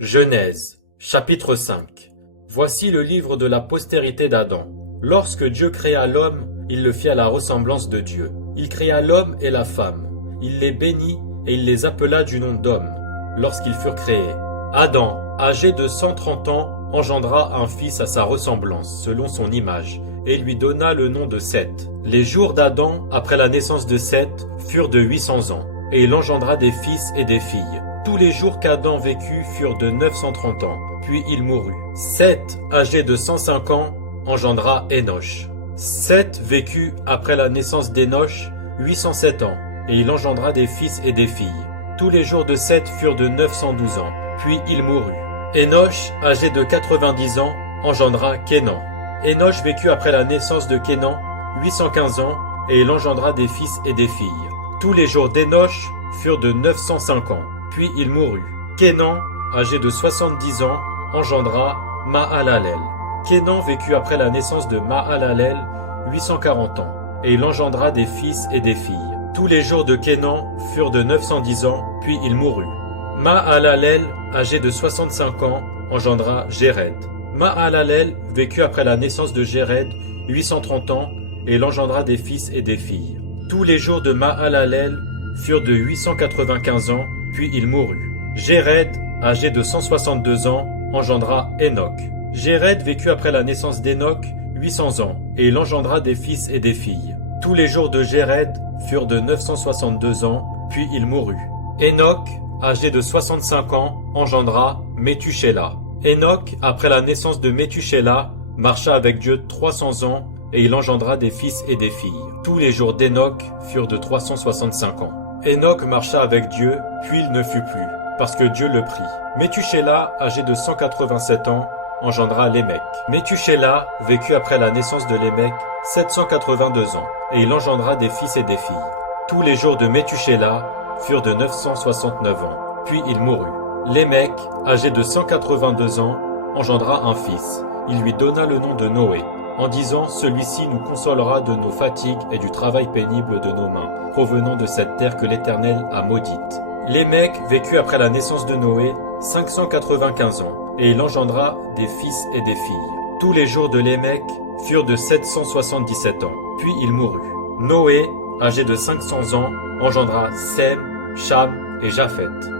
Genèse, chapitre 5. Voici le livre de la postérité d'Adam. Lorsque Dieu créa l'homme, il le fit à la ressemblance de Dieu. Il créa l'homme et la femme. Il les bénit et il les appela du nom d'homme, lorsqu'ils furent créés. Adam, âgé de 130 ans, engendra un fils à sa ressemblance, selon son image, et lui donna le nom de Seth. Les jours d'Adam, après la naissance de Seth, furent de 800 ans, et il engendra des fils et des filles. Tous les jours qu'Adam vécut furent de 930 ans, puis il mourut. Seth, âgé de 105 ans, engendra Énoch. Seth vécut après la naissance d'Énoch 807 ans, et il engendra des fils et des filles. Tous les jours de Seth furent de 912 ans, puis il mourut. Énoch, âgé de 90 ans, engendra Kénan. Énoch vécut après la naissance de Kénan 815 ans, et il engendra des fils et des filles. Tous les jours d'Énoch furent de 905 ans, puis il mourut. Kénan, âgé de 70 ans, engendra Mahalalel. Kénan vécut après la naissance de Mahalalel 840 ans, et il engendra des fils et des filles. Tous les jours de Kénan furent de 910 ans, puis il mourut. Mahalalel, âgé de 65 ans, engendra Jéred. Mahalalel vécut après la naissance de Jéred 830 ans, et il engendra des fils et des filles. Tous les jours de Mahalalel furent de 895 ans, puis il mourut. Jéred, âgé de 162 ans, engendra Enoch. Jéred vécut après la naissance d'Enoch 800 ans, et il engendra des fils et des filles. Tous les jours de Jéred furent de 962 ans, puis il mourut. Enoch, âgé de 65 ans, engendra Métuchéla. Enoch, après la naissance de Métuchéla, marcha avec Dieu 300 ans, et il engendra des fils et des filles. Tous les jours d'Enoch furent de 365 ans. Enoch marcha avec Dieu, puis il ne fut plus, parce que Dieu le prit. Métuchéla, âgé de 187 ans, engendra Lémec. Métuchéla vécut après la naissance de Lémec 782 ans, et il engendra des fils et des filles. Tous les jours de Métuchéla furent de 969 ans, puis il mourut. Lémec, âgé de 182 ans, engendra un fils. Il lui donna le nom de Noé, en disant « Celui-ci nous consolera de nos fatigues et du travail pénible de nos mains, provenant de cette terre que l'Éternel a maudite. » Lémec vécut après la naissance de Noé 595 ans, et il engendra des fils et des filles. Tous les jours de Lémec furent de 777 ans, puis il mourut. Noé, âgé de 500 ans, engendra Sem, Cham et Japheth.